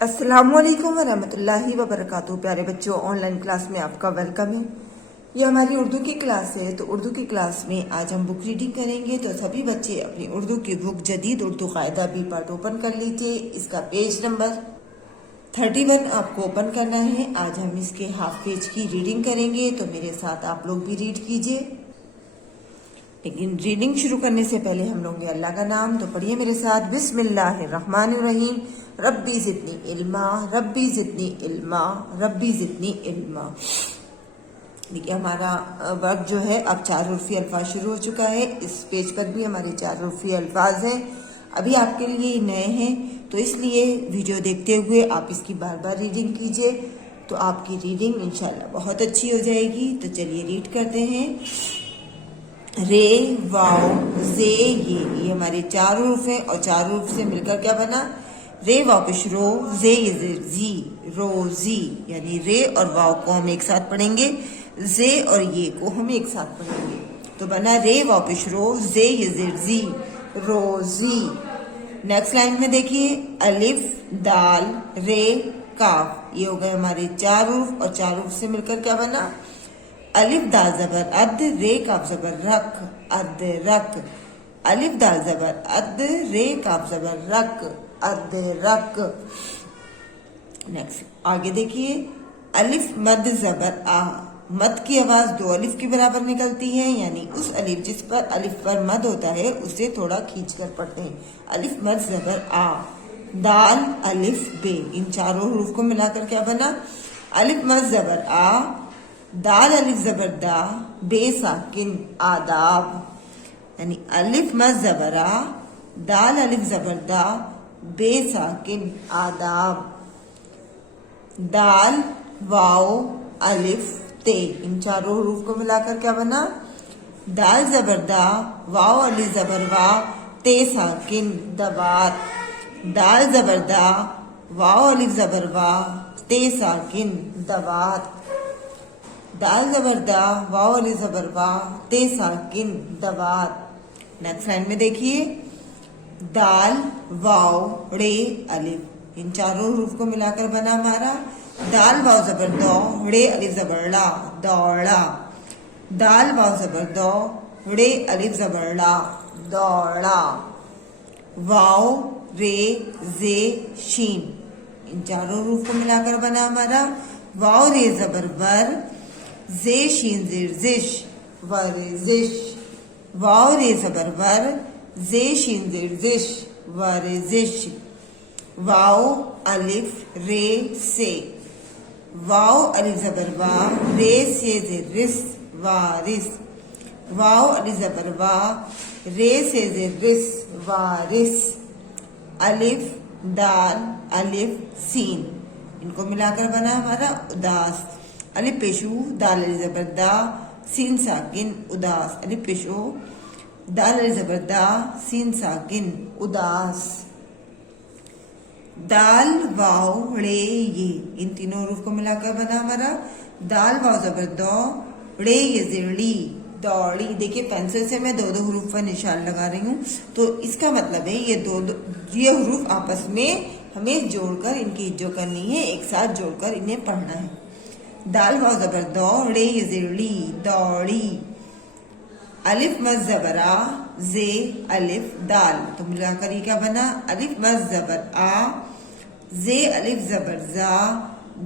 अस्सलामुअलैकुम वरहमतुल्लाहि वबरकातुहू। प्यारे बच्चों, ऑनलाइन क्लास में आपका वेलकम है। ये हमारी उर्दू की क्लास है। तो उर्दू की क्लास में आज हम बुक रीडिंग करेंगे। तो सभी बच्चे अपनी उर्दू की बुक जदीद उर्दू कायदा भी पार्ट ओपन कर लीजिए। इसका पेज नंबर 31 आपको ओपन करना है। आज हम इसके हाफ पेज की रीडिंग करेंगे, तो मेरे साथ आप लोग भी रीड कीजिए। लेकिन रीडिंग शुरू करने से पहले हम लोग अल्लाह का नाम तो पढ़िए मेरे साथ। बिस्मिल्लाहिर्रहमानिर्रहीम। रब्बी ज़िदनी इल्मा, रब्बी ज़िदनी इल्मा, रब्बी ज़िदनी इल्मा। देखिए हमारा वर्क जो है अब 4 उर्फी अल्फाज शुरू हो चुका है। इस पेज पर भी हमारे 4 उर्फी अल्फाज हैं। अभी आपके लिए नए हैं, तो इसलिए वीडियो देखते हुए आप इसकी बार बार रीडिंग कीजिए, तो आपकी रीडिंग इंशाल्लाह बहुत अच्छी हो जाएगी। तो चलिए रीड करते हैं। रे, वाओ, जे, ये हमारे 4 उर्फ हैं और 4 उर्फ से मिलकर क्या बना? रे वाओ पेश रो, जे जी, रोजी। यानी रे और वाओ को हम एक साथ पढ़ेंगे, जे और ये को हम एक साथ पढ़ेंगे। तो बना रे वाओ पेश रो, जे जी, रोजी। नेक्स्ट लाइन में देखिए, अलिफ, दाल, रे, काफ। ये हो गए हमारे 4 उर्फ और 4 उर्फ से मिलकर क्या बना? अलिफ दाल जबर अद, रे काफ जबर रख, अद रख। अलिफ दाल जबर अद, रे काफ जबर रख, अद रख। नेक्स्ट आगे देखिए, अलिफ मद जबर आ। मद की आवाज 2 अलिफ के बराबर निकलती है, यानी उस अलिफ जिस पर अलिफ पर मद होता है उसे थोड़ा खींच कर पढ़ते हैं। अलिफ मद जबर आ। दाल, अलिफ, बे, इन चारों हरूफ को मिलाकर क्या बना? अलिफ मद जबर आ, दाल अलिफ जबर दा, बे साकिन आदाब। यानी अलिफ मद जबर आ, दाल अलिफ जबर दा, बे साकिन आदाब। दाल, वाओ, अलिफ, ते, इन चारों हरूफ को मिलाकर क्या बना? दाल जबर दा, वाओ अलिफ जबर वा, ते साकिन दबात। दाल जबर दा, वाओ अलिफ जबर वा, ते साकिन दबात। दाल जबर दा, वाओ अलिफ जबर वा, ते साकिन दबात। नेक्स्ट लाइन में देखिए, दाल, वाओ, रे, अलिफ, इन चारों हरूफ को मिलाकर बना हमारा दाल वाओ जबर दो, रे अलिफ जबर ला, दौड़ा। दाल वाओ जबर दो, रे अलिफ जबर ला, दौड़ा। वाओ, रे, जे, शीन, इन चारों हरूफ को मिलाकर बना हमारा वाओ रे जबर वर, जे शीन जिर जिश, वरजिश। वाओ रे जबर वर, जे शीन जिर जिश, वरजिश। वाओ अलिफ रे से। वाओ अलिफ जबर वा, रे से जिर रिस, वारिस। वाओ अलिफ जबर वा, रे से जिर रिस, वारिस। अलिफ, दाल, अलिफ, सीन, इनको मिलाकर बना हमारा उदास। अलिफ पेशू, दाल अलिफ जबर दा, सीन साकिन उदास। अलिफ पेशो, दाल अलिफ जबर दा, सीन साकिन उदास। दाल, वाओ, रे, ये, इन तीनों हरूफ को मिलाकर बना हमारा दाल वाओ जबर दो, रे ये जिरली, दौड़ी। देखिए पेंसिल से मैं 2 हरूफ पर निशान लगा रही हूँ, तो इसका मतलब है ये हरूफ आपस में हमें जोड़कर इनकी इज्जो करनी है, एक साथ जोड़कर इन्हें पढ़ना है। दाल वाओ जबर दो, रे ये जिरली, दौड़ी। अलिफ मज जबरा, जे, अलिफ, दाल, तो मिलाकर ये क्या बना? अलिफ मज जबर आ, जे अलिफ जबर जा,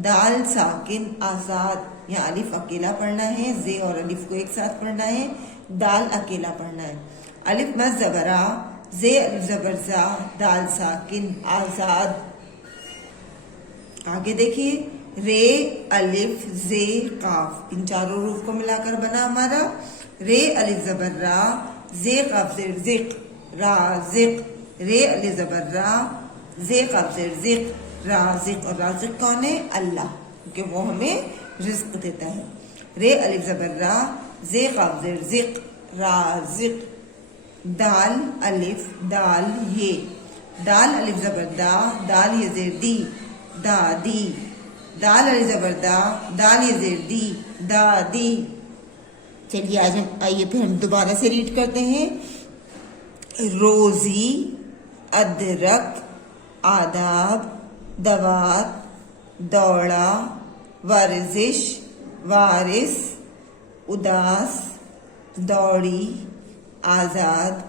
दाल साकिन आजाद। यहाँ अलिफ अकेला पढ़ना है, जे और अलिफ को एक साथ पढ़ना है, दाल अकेला पढ़ना है। अलिफ मज जबर आ, जे अलिफ जबर जा, दाल साकिन आजाद। आगे देखिए, रे, अलिफ, जे, काफ, इन चारों हरूफ को मिलाकर बना हमारा रे अलिफ जबर रा, जे काफ जेर जिक, राजिक। रे अलिफ जबर रा, जे काफ जेर जिक, राजिक। और राजिक कौन है? अल्लाह, क्योंकि वो हमें रिज्क देता है। रे अलिफ जबर रा, जे काफ जेर जिक, राजिक। दाल, अलिफ, दाल, ये। दाल अलिफ जबर दा, दाल ये जेर दी, दादी। दाल अलिफ जबर दा, दाल ये जेर दी, दादी। चलिए आज हम आइए फिर हम दोबारा से रीड करते हैं। रोजी, अदरक, आदाब, दवात, दौड़ा, वर्जिश, वारिस, उदास, दौड़ी, आज़ाद,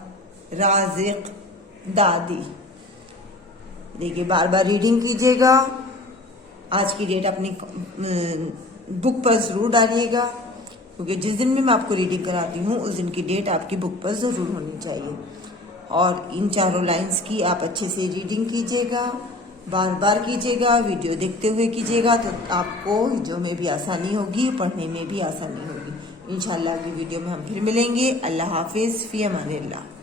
राजिक, दादी। देखिए बार बार रीडिंग कीजिएगा। आज की डेट अपनी बुक पर ज़रूर डालिएगा, क्योंकि जिस दिन भी मैं आपको रीडिंग कराती हूँ उस दिन की डेट आपकी बुक पर ज़रूर होनी चाहिए। और इन चारों लाइंस की आप अच्छे से रीडिंग कीजिएगा, बार बार कीजिएगा, वीडियो देखते हुए कीजिएगा, तो आपको हिज्जों में भी आसानी होगी, पढ़ने में भी आसानी होगी। इंशाल्लाह अगली वीडियो में हम फिर मिलेंगे। अल्लाह हाफिज़, फ़ी अमानिल्लाह।